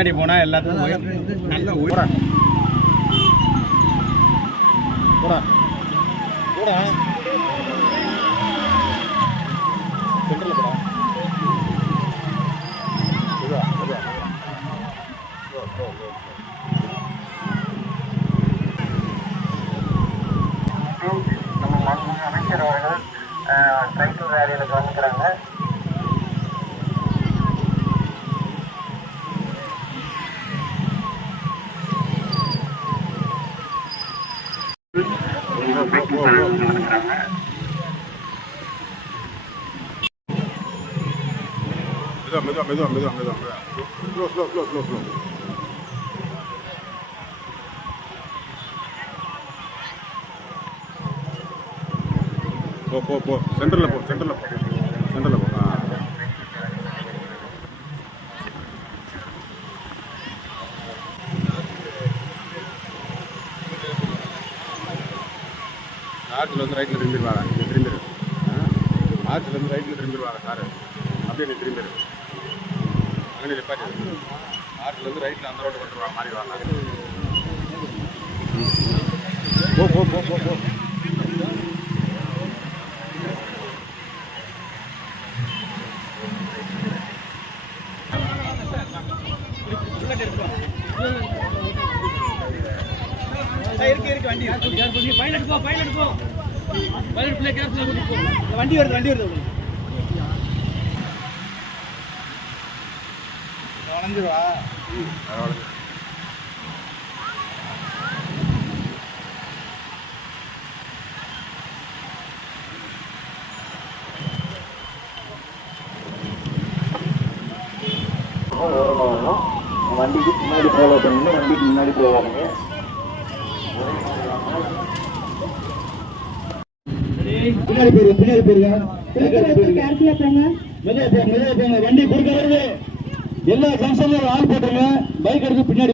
பின்னாடி போனா எல்லாத்துக்கும் நல்ல போடா போடா சென்டர்ல போடா நம்ம அமைச்சர் அவர்கள் சைக்கிள் ரேலியில் கலந்துக்கிறாங்க. மெதுவா ஸ்லோ போ சென்டர்ல போ ஆற்றுல வந்து ரைட்டில் திரும்பிடுவாங்க ஆற்றுல இருந்து ரைட்டில் திரும்பிடுவாங்க சார் அப்படியே நீ திரும்பிடு அங்கே நிப்பாட்டி ஆற்றுல இருந்து ரைட்டில் அந்த ரோடு கொண்டுருவாங்க மாறிடுவாங்க போ வண்டி வருது வளைஞ்சிருவா வண்டிக்கு பின்னாடி ஃபாலோ பண்ணுங்க, வண்டிக்கு முன்னாடி போவாங்க. பின்னாடி போயிருங்க வண்டி குறுக்க வருது. எல்லா ஜங்ஷன்லயும் ஆள் போட்டுருங்க. பைக் எடுத்து பின்னாடி